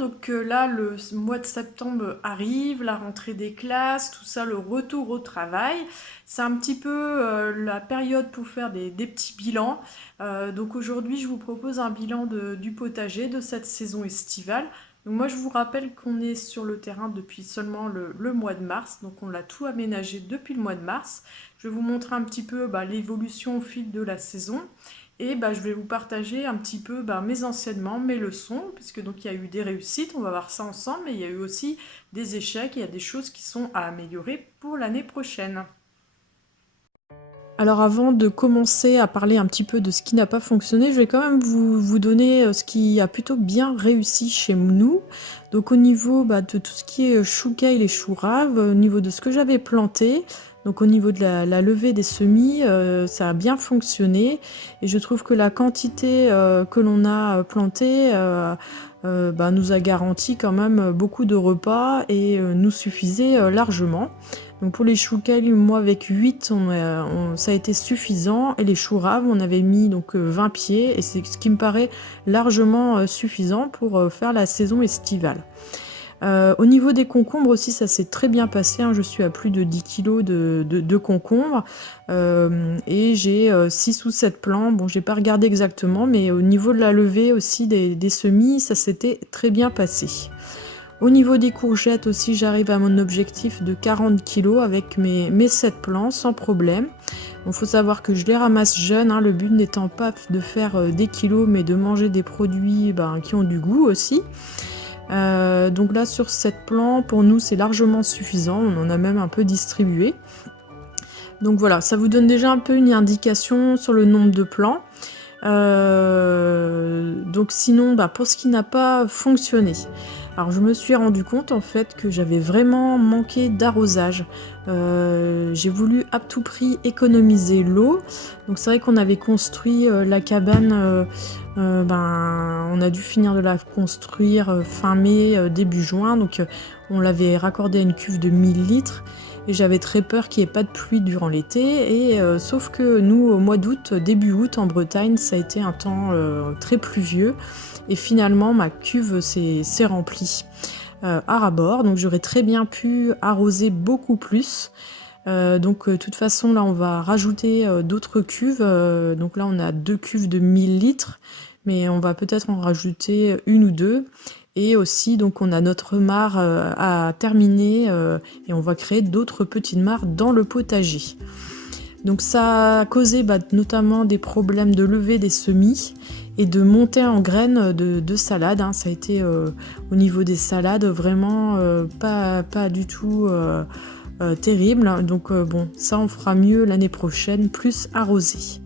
Donc là, le mois de septembre arrive, la rentrée des classes, tout ça, le retour au travail. C'est un petit peu la période pour faire des petits bilans. Donc aujourd'hui, je vous propose un bilan du potager de cette saison estivale. Donc moi, je vous rappelle qu'on est sur le terrain depuis seulement le mois de mars. Donc on l'a tout aménagé depuis le mois de mars. Je vais vous montrer un petit peu l'évolution au fil de la saison. Et je vais vous partager un petit peu mes enseignements, mes leçons, puisque donc il y a eu des réussites, on va voir ça ensemble, mais il y a eu aussi des échecs, il y a des choses qui sont à améliorer pour l'année prochaine. Alors avant de commencer à parler un petit peu de ce qui n'a pas fonctionné, je vais quand même vous donner ce qui a plutôt bien réussi chez nous. Donc au niveau de tout ce qui est chou kale et chou rave, au niveau de ce que j'avais planté, donc au niveau de la levée des semis, ça a bien fonctionné. Et je trouve que la quantité que l'on a plantée nous a garanti quand même beaucoup de repas et nous suffisait largement. Donc pour les choux kale, moi avec 8, ça a été suffisant. Et les choux raves, on avait mis donc 20 pieds. Et c'est ce qui me paraît largement suffisant pour faire la saison estivale. Au niveau des concombres aussi, ça s'est très bien passé. Je suis à plus de 10 kg de concombres. Et j'ai 6 ou 7 plants. Bon, j'ai pas regardé exactement, mais au niveau de la levée aussi des semis, ça s'était très bien passé. Au niveau des courgettes aussi, j'arrive à mon objectif de 40 kg avec mes 7 plants sans problème. Il faut savoir que je les ramasse jeunes, le but n'étant pas de faire des kilos, mais de manger des produits qui ont du goût aussi. Donc là, sur 7 plants, pour nous, c'est largement suffisant. On en a même un peu distribué. Donc voilà, ça vous donne déjà un peu une indication sur le nombre de plants. Donc sinon, pour ce qui n'a pas fonctionné. Alors je me suis rendu compte en fait que j'avais vraiment manqué d'arrosage. J'ai voulu à tout prix économiser l'eau. Donc c'est vrai qu'on avait construit la cabane, on a dû finir de la construire fin mai, début juin. Donc on l'avait raccordé à une cuve de 1000 litres. Et j'avais très peur qu'il n'y ait pas de pluie durant l'été. Et sauf que nous, au mois d'août, début août en Bretagne, ça a été un temps très pluvieux. Et finalement, ma cuve s'est remplie à ras-bord. Donc j'aurais très bien pu arroser beaucoup plus. De toute façon, là, on va rajouter d'autres cuves. Donc là, on a 2 cuves de 1000 litres. Mais on va peut-être en rajouter une ou deux. Et aussi, donc, on a notre mare à terminer et on va créer d'autres petites mares dans le potager. Donc ça a causé notamment des problèmes de levée des semis et de montée en graines de salade. Ça a été au niveau des salades vraiment pas du tout terrible. Donc bon, ça on fera mieux l'année prochaine, plus arrosé.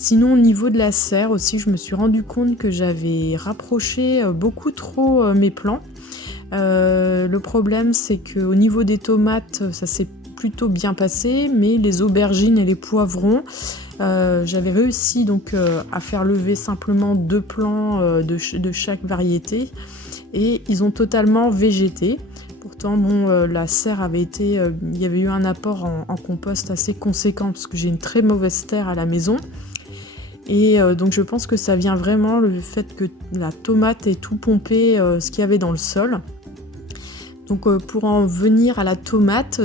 Sinon, au niveau de la serre aussi, je me suis rendu compte que j'avais rapproché beaucoup trop mes plants. Le problème, c'est qu'au niveau des tomates, ça s'est plutôt bien passé, mais les aubergines et les poivrons, j'avais réussi donc à faire lever simplement 2 plants de chaque variété et ils ont totalement végété. Pourtant, la serre avait été, il y avait eu un apport en compost assez conséquent parce que j'ai une très mauvaise terre à la maison. Et donc je pense que ça vient vraiment le fait que la tomate ait tout pompé ce qu'il y avait dans le sol. Donc pour en venir à la tomate,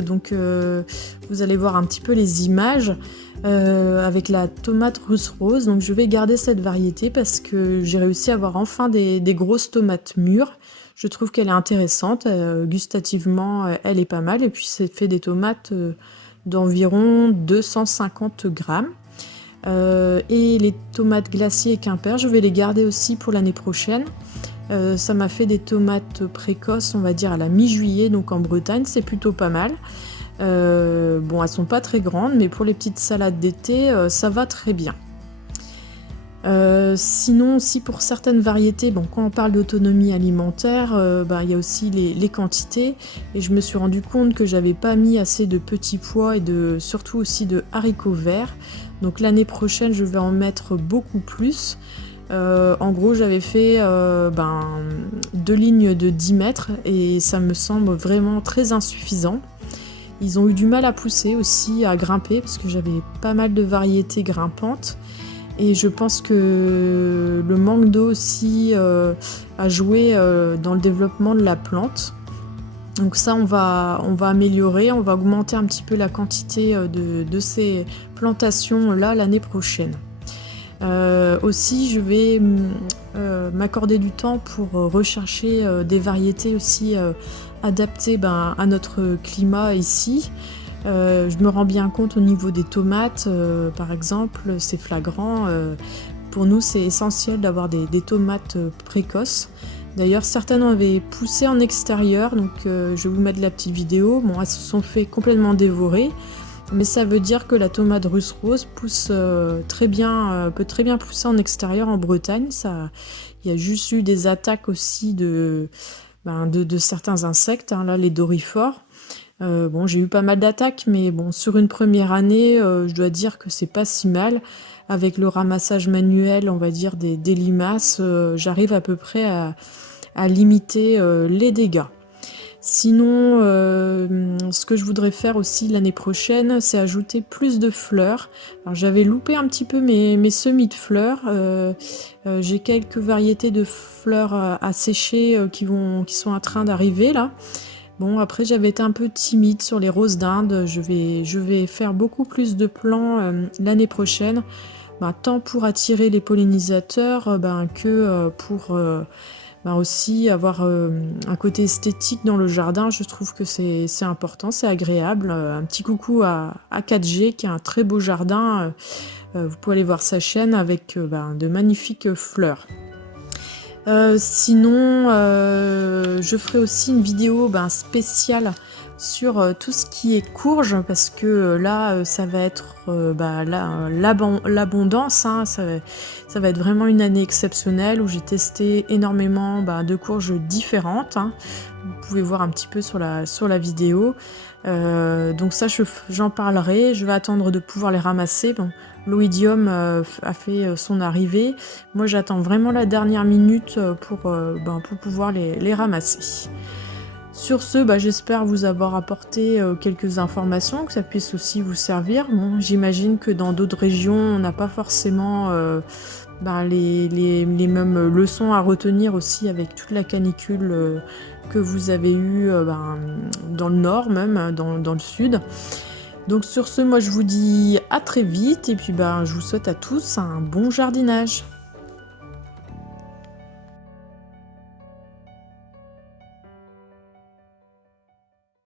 vous allez voir un petit peu les images avec la tomate russe rose. Donc je vais garder cette variété parce que j'ai réussi à avoir enfin des grosses tomates mûres. Je trouve qu'elle est intéressante, gustativement elle est pas mal. Et puis c'est fait des tomates d'environ 250 grammes. Et les tomates glaciers et Quimper, je vais les garder aussi pour l'année prochaine. Ça m'a fait des tomates précoces, on va dire à la mi-juillet, donc en Bretagne, c'est plutôt pas mal. Elles sont pas très grandes, mais pour les petites salades d'été, ça va très bien. Sinon aussi pour certaines variétés, quand on parle d'autonomie alimentaire, il y a aussi les quantités et je me suis rendu compte que j'avais pas mis assez de petits pois et surtout aussi de haricots verts. Donc l'année prochaine je vais en mettre beaucoup plus. En gros j'avais fait 2 lignes de 10 mètres et ça me semble vraiment très insuffisant. Ils ont eu du mal à pousser aussi, à grimper parce que j'avais pas mal de variétés grimpantes. Et je pense que le manque d'eau aussi a joué dans le développement de la plante. Donc ça, on va améliorer, on va augmenter un petit peu la quantité de ces plantations-là l'année prochaine. Aussi, je vais m'accorder du temps pour rechercher des variétés aussi adaptées à notre climat ici. Je me rends bien compte au niveau des tomates, par exemple, c'est flagrant. Pour nous, c'est essentiel d'avoir des tomates précoces. D'ailleurs, certaines avaient poussé en extérieur, donc je vais vous mettre la petite vidéo. Bon, elles se sont fait complètement dévorer, mais ça veut dire que la tomate russe rose pousse très bien, peut très bien pousser en extérieur en Bretagne. Il y a juste eu des attaques aussi de certains insectes, hein, là les dorifores. Bon, j'ai eu pas mal d'attaques, mais bon, sur une première année, je dois dire que c'est pas si mal. Avec le ramassage manuel, on va dire, des limaces, j'arrive à peu près à limiter les dégâts. Sinon, ce que je voudrais faire aussi l'année prochaine, c'est ajouter plus de fleurs. Alors, j'avais loupé un petit peu mes semis de fleurs. J'ai quelques variétés de fleurs à sécher qui sont en train d'arriver là. Bon, après, j'avais été un peu timide sur les roses d'Inde. Je vais faire beaucoup plus de plants l'année prochaine, tant pour attirer les pollinisateurs que pour aussi avoir un côté esthétique dans le jardin. Je trouve que c'est important, c'est agréable. Un petit coucou à 4G qui a un très beau jardin. Vous pouvez aller voir sa chaîne avec de magnifiques fleurs. Sinon, je ferai aussi une vidéo spéciale sur tout ce qui est courge, parce que là, ça va être l'abondance, hein, ça va être vraiment une année exceptionnelle où j'ai testé énormément de courges différentes, hein. Vous pouvez voir un petit peu sur la vidéo. Donc ça, j'en parlerai. Je vais attendre de pouvoir les ramasser. Bon, l'oïdium a fait son arrivée. Moi, j'attends vraiment la dernière minute pour pouvoir les ramasser. Sur ce, j'espère vous avoir apporté quelques informations, que ça puisse aussi vous servir. Bon, j'imagine que dans d'autres régions, on n'a pas forcément les mêmes leçons à retenir aussi avec toute la canicule que vous avez eue dans le nord, même dans le sud. Donc sur ce, moi je vous dis à très vite et puis je vous souhaite à tous un bon jardinage.